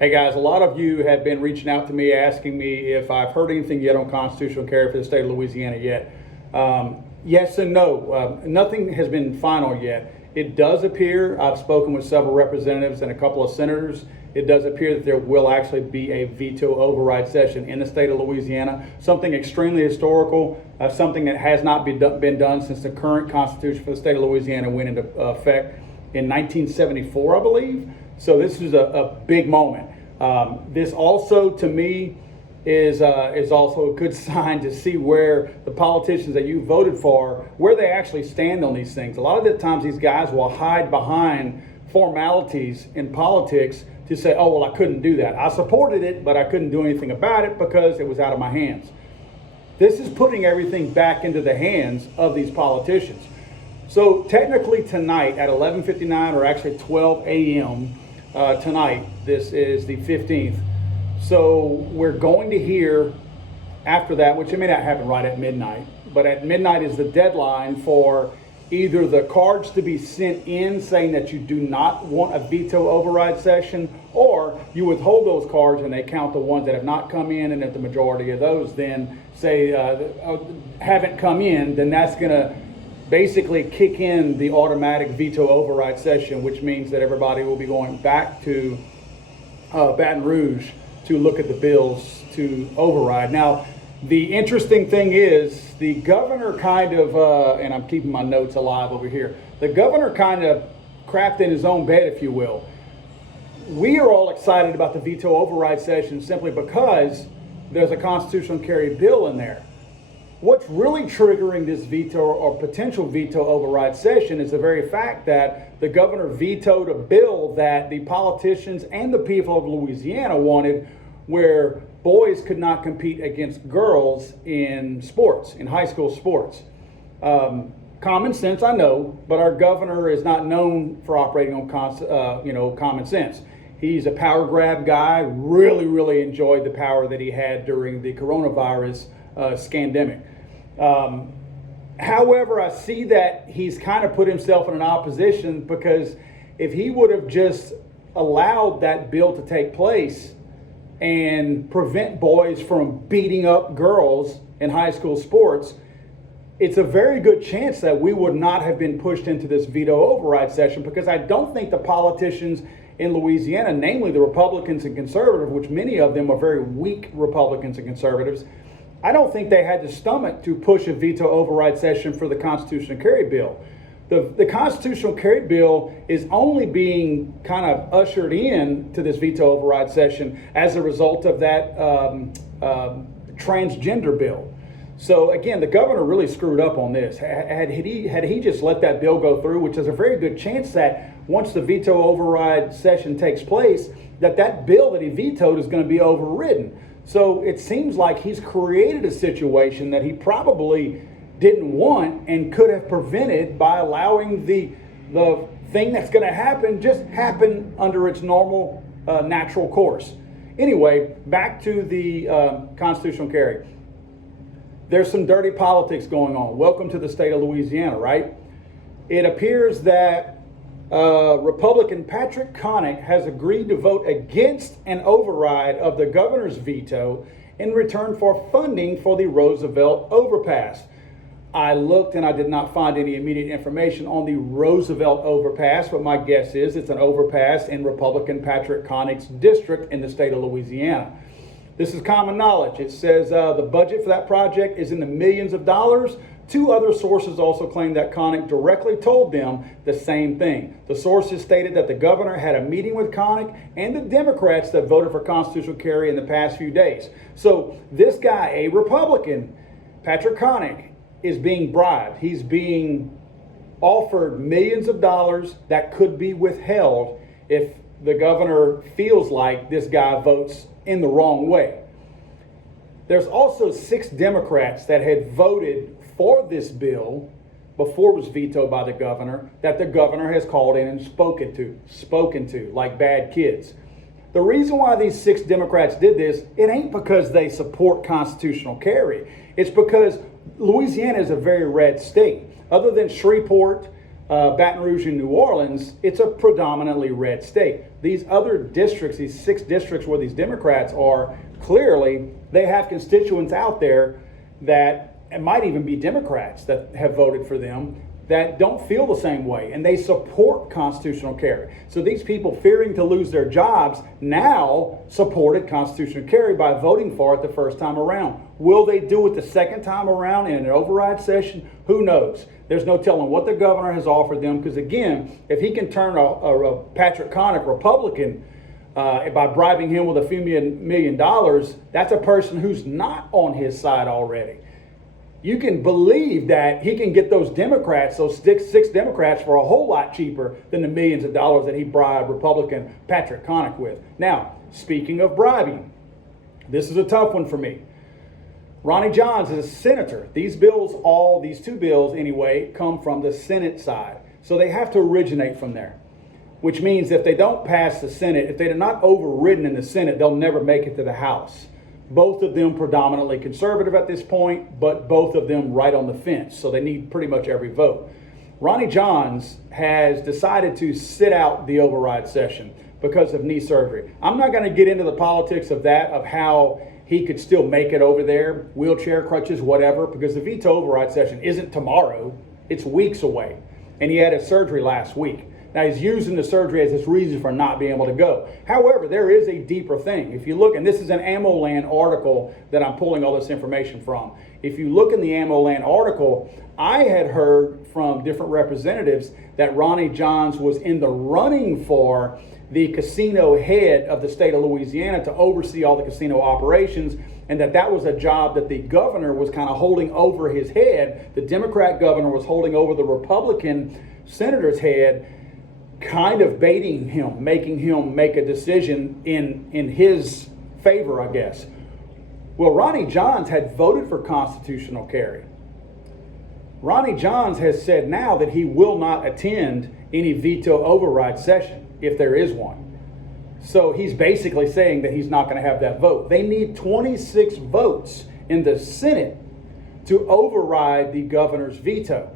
Hey guys, a lot of you have been reaching out to me asking me if I've heard anything yet on constitutional carry for the state of Louisiana yet. Yes and no. Nothing has been final yet. It does appear, I've spoken with several representatives and a couple of senators, it does appear that there will actually be a veto override session in the state of Louisiana, something extremely historical, something that has not been done since the current constitution for the state of Louisiana went into effect in 1974, I believe. So this is a big moment. This also, to me, is also a good sign to see where the politicians that you voted for, where they actually stand on these things. A lot of the times these guys will hide behind formalities in politics to say, oh, well, I couldn't do that. I supported it, but I couldn't do anything about it because it was out of my hands. This is putting everything back into the hands of these politicians. So technically tonight at 11:59, or actually 12 a.m., tonight, this is the 15th. So we're going to hear after that, which it may not happen right at midnight, but at midnight is the deadline for either the cards to be sent in saying that you do not want a veto override session, or you withhold those cards and they count the ones that have not come in, and if the majority of those then say haven't come in, then that's going to basically kick in the automatic veto override session, which means that everybody will be going back to Baton Rouge to look at the bills to override. Now, the interesting thing is the governor kind of, and I'm keeping my notes alive over here, the governor kind of crapped in his own bed, if you will. We are all excited about the veto override session simply because there's a constitutional carry bill in there. What's really triggering this veto or potential veto override session is the very fact that the governor vetoed a bill that the politicians and the people of Louisiana wanted, where boys could not compete against girls in sports, in high school sports. Common sense, I know, but our governor is not known for operating on common sense. He's a power grab guy, really enjoyed the power that he had during the coronavirus scandemic. However, I see that he's kind of put himself in an opposition, because if he would have just allowed that bill to take place and prevent boys from beating up girls in high school sports, it's a very good chance that we would not have been pushed into this veto override session, because I don't think the politicians in Louisiana, namely the Republicans and conservatives, which many of them are very weak Republicans and conservatives, I don't think they had the stomach to push a veto override session for the constitutional carry bill. The constitutional carry bill is only being kind of ushered in to this veto override session as a result of that transgender bill. So again, the governor really screwed up on this. Had he just let that bill go through, which is a very good chance that once the veto override session takes place, that bill that he vetoed is going to be overridden. So it seems like he's created a situation that he probably didn't want and could have prevented by allowing the thing that's going to happen just happen under its normal natural course. Anyway, back to the constitutional carry. There's some dirty politics going on. Welcome to the state of Louisiana, right? It appears that Republican Patrick Connick has agreed to vote against an override of the governor's veto in return for funding for the Roosevelt overpass. I looked and I did not find any immediate information on the Roosevelt overpass, but my guess is it's an overpass in Republican Patrick Connick's district in the state of Louisiana. This is common knowledge. It says the budget for that project is in the millions of dollars. Two other sources also claim that Connick directly told them the same thing. The sources stated that the governor had a meeting with Connick and the Democrats that voted for constitutional carry in the past few days. So this guy, a Republican, Patrick Connick, is being bribed. He's being offered millions of dollars that could be withheld if the governor feels like this guy votes in the wrong way. There's also 6 Democrats that had voted for this bill before it was vetoed by the governor, that the governor has called in and spoken to like bad kids. The reason why these 6 Democrats did this, it ain't because they support constitutional carry. It's because Louisiana is a very red state. Other than Shreveport, Baton Rouge and New Orleans, it's a predominantly red state. These other districts, these 6 districts where these Democrats are, clearly they have constituents out there that, it might even be Democrats that have voted for them, that don't feel the same way, and they support constitutional carry. So these people, fearing to lose their jobs, now supported constitutional carry by voting for it the first time around. Will they do it the second time around in an override session? Who knows? There's no telling what the governor has offered them, because again, if he can turn a Patrick Connick Republican by bribing him with a few million dollars, that's a person who's not on his side already. You can believe that he can get those Democrats, those six Democrats, for a whole lot cheaper than the millions of dollars that he bribed Republican Patrick Connick with. Now, speaking of bribing, this is a tough one for me. Ronnie Johns is a senator. These two bills anyway, come from the Senate side. So they have to originate from there, which means if they don't pass the Senate, if they're not overridden in the Senate, they'll never make it to the House. Both of them predominantly conservative at this point, but both of them right on the fence. So they need pretty much every vote. Ronnie Johns has decided to sit out the override session because of knee surgery. I'm not going to get into the politics of that, of how he could still make it over there, wheelchair, crutches, whatever, because the veto override session isn't tomorrow, it's weeks away. And he had his surgery last week. Now, he's using the surgery as his reason for not being able to go. However, there is a deeper thing. If you look, and this is an AmmoLand article that I'm pulling all this information from. If you look in the AmmoLand article, I had heard from different representatives that Ronnie Johns was in the running for the casino head of the state of Louisiana to oversee all the casino operations, and that was a job that the governor was kind of holding over his head. The Democrat governor was holding over the Republican senator's head, kind of baiting him, making him make a decision in his favor, I guess. Well, Ronnie Johns had voted for constitutional carry. Ronnie Johns has said now that he will not attend any veto override session, if there is one. So he's basically saying that he's not going to have that vote. They need 26 votes in the Senate to override the governor's veto.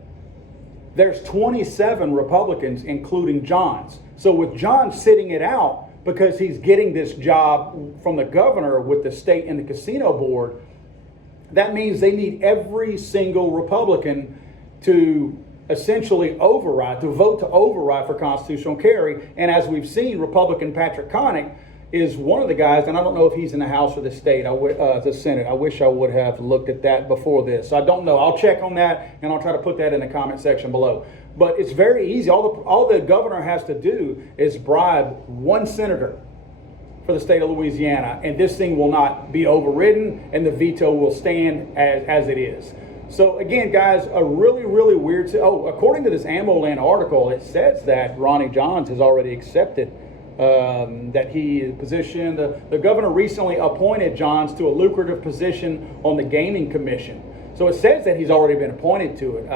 There's 27 Republicans, including Johns. So with Johns sitting it out because he's getting this job from the governor with the state and the casino board, that means they need every single Republican to essentially override, to vote to override for constitutional carry. And as we've seen, Republican Patrick Connick is one of the guys, and I don't know if he's in the House or the state, the Senate. I wish I would have looked at that before this. I don't know. I'll check on that, and I'll try to put that in the comment section below. But it's very easy. All the governor has to do is bribe one senator for the state of Louisiana, and this thing will not be overridden, and the veto will stand as it is. So again, guys, a really, really weird. According to this AmmoLand article, it says that Ronnie Johns has already accepted that the governor recently appointed Johns to a lucrative position on the gaming commission. So it says that he's already been appointed to it.